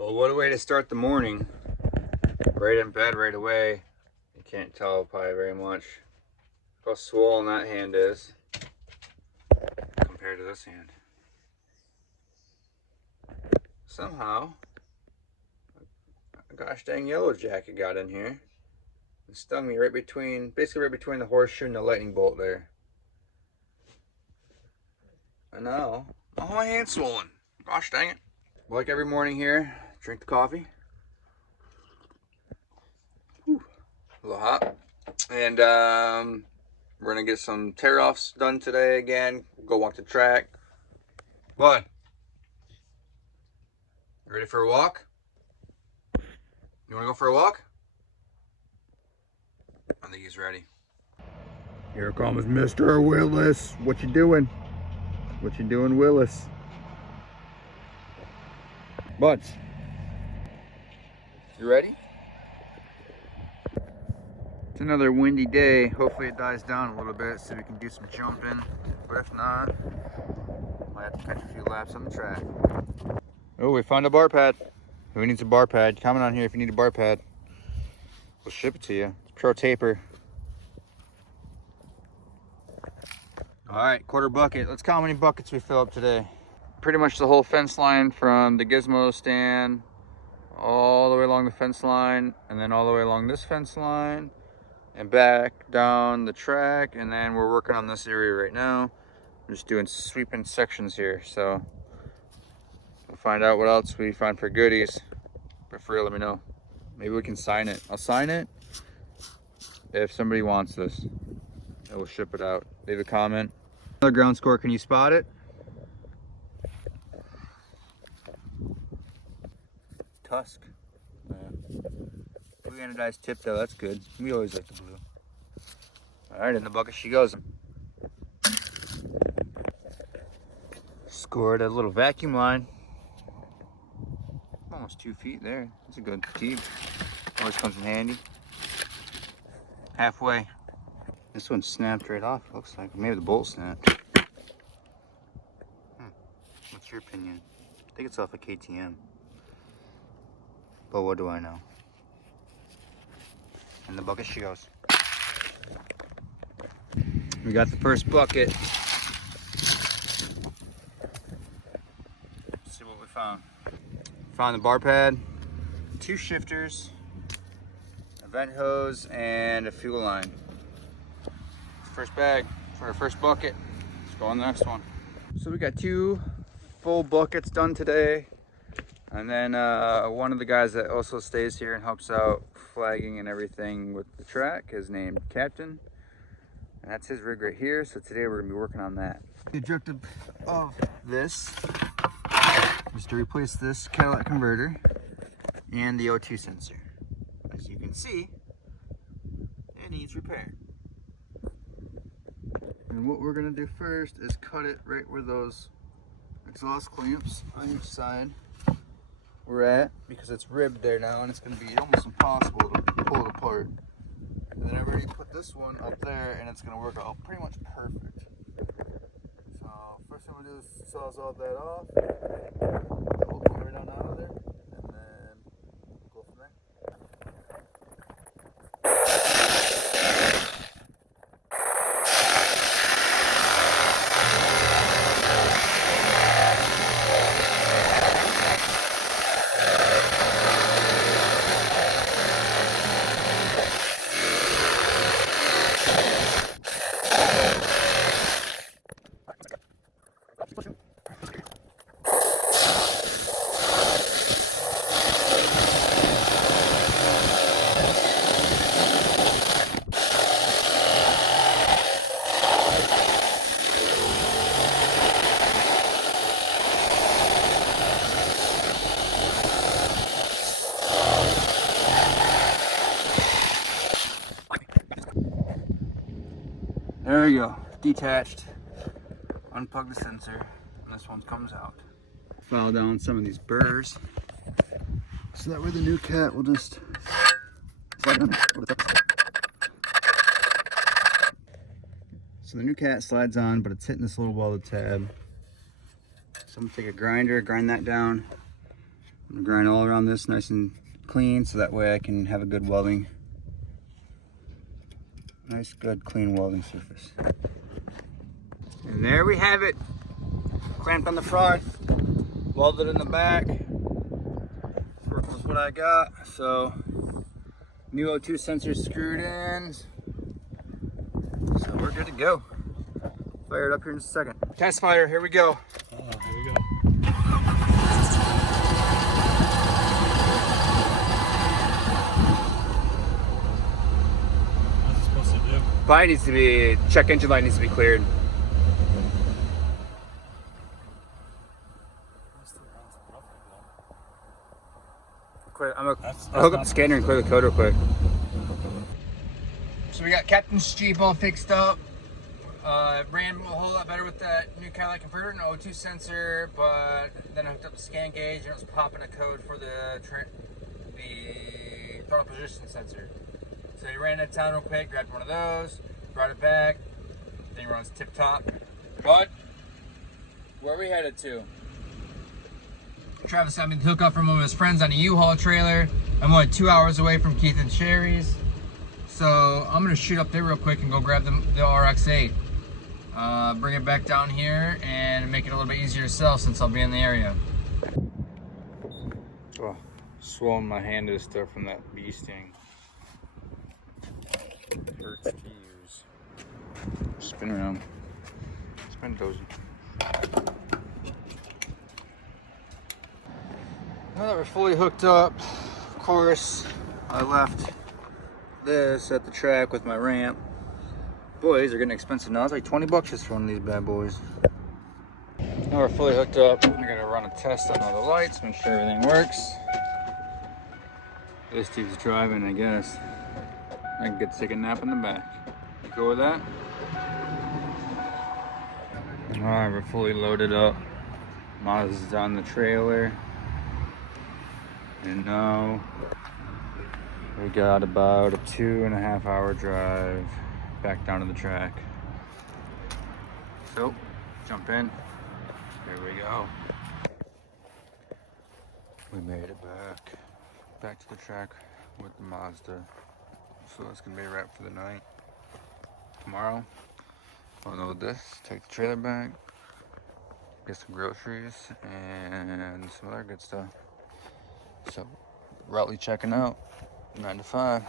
Well, what a way to start the morning. Right in bed right away. You can't tell probably very much how swollen that hand is compared to this hand. Somehow, a gosh dang yellow jacket got in here and stung me right between, basically right between the horseshoe and the lightning bolt there. And now, oh, my hand's swollen. Gosh dang it. Like every morning here, drink the coffee. Whew, a little hot. And we're gonna get some tear-offs done today again. Go walk the track. What? You ready for a walk? You wanna go for a walk? I think he's ready. Here comes Mr. Willis. What you doing? What you doing, Willis? Buds, you ready? It's another windy day. Hopefully it dies down a little bit so we can do some jumping. But if not, might have to catch a few laps on the track. Oh, we found a bar pad. Who needs a bar pad? Comment on here if you need a bar pad. We'll ship it to you. It's Pro Taper. All right, quarter bucket. Let's count how many buckets we fill up today. Pretty much the whole fence line from the gizmo stand all the way along the fence line, and then all the way along this fence line and back down the track. And then we're working on this area right now. I'm just doing sweeping sections here, so we'll find out what else we find for goodies. But for real, let me know. Maybe we can sign it. I'll sign it if somebody wants this, and we'll ship it out. Leave a comment. Another ground score, can you spot it? Tusk. Blue anodized tip though, that's good. We always like the blue. Alright, in the bucket she goes. Scored a little vacuum line. Almost 2 feet there. That's a good keep. Always comes in handy. Halfway. This one snapped right off, it looks like. Maybe the bolt snapped. What's your opinion? I think it's off a KTM. But what do I know? In the bucket she goes. We got the first bucket. Let's see what we found. Found the bar pad, 2 shifters, a vent hose, and a fuel line. First bag for our first bucket. Let's go on the next one. So we got 2 full buckets done today. And then one of the guys that also stays here and helps out flagging and everything with the track is named Captain. And that's his rig right here. So today we're gonna be working on that. The objective of this is to replace this catalytic converter and the O2 sensor. As you can see, it needs repair. And what we're gonna do first is cut it right where those exhaust clamps on each side we're at, because it's ribbed there now and it's going to be almost impossible to pull it apart. And then I've already put this one up there and it's going to work out pretty much perfect. So first thing we'll do is sawzall that off, pull the right on out of there, and then go from there. There we go, detached. Unplug the sensor, and this one comes out. File down some of these burrs, so that way the new cat will just slide on. So the new cat slides on, but it's hitting this little welded tab. So I'm gonna take a grinder, grind that down, I'm gonna grind all around this nice and clean so that way I can have a good welding. Nice, good, clean welding surface. And there we have it. Clamped on the front, welded in the back. Working with what I got. So, new O2 sensor screwed in. So we're good to go. Fire it up here in just a second. Test fire, here we go. Here we go. What's it supposed to do? Light needs to be, check engine light needs to be cleared. I'll hook up the scanner and clear the code real quick. So we got Captain's Jeep all fixed up. Ran a whole lot better with that new Cadillac converter and O2 sensor, but then I hooked up the scan gauge and it was popping a code for the throttle position sensor. So he ran into town real quick, grabbed one of those, brought it back. Thing runs tip top. But where are we headed to? Travis had me hook up from one of his friends on a U-Haul trailer. I'm only 2 hours away from Keith and Sherry's. So I'm gonna shoot up there real quick and go grab the RX-8. Bring it back down here and make it a little bit easier to sell since I'll be in the area. Oh, swollen my hand to stuff from that bee sting. Hurts to use. Spin around. Spin dozy. Now that we're fully hooked up, of course, I left this at the track with my ramp. Boy, these are getting expensive now. It's like 20 bucks just for one of these bad boys. Now we're fully hooked up. I'm gonna run a test on all the lights, make sure everything works. This dude's driving, I guess. I can get to take a nap in the back. You go with that? All right, we're fully loaded up. Mazda's on the trailer. And now we got about a 2.5 hour drive back down to the track. So, jump in. Here we go. We made it back to the track with the Mazda. So that's gonna be a wrap for the night. Tomorrow, I'll unload this, take the trailer back, get some groceries, and some other good stuff. So, Routley checking out, 9 to 5.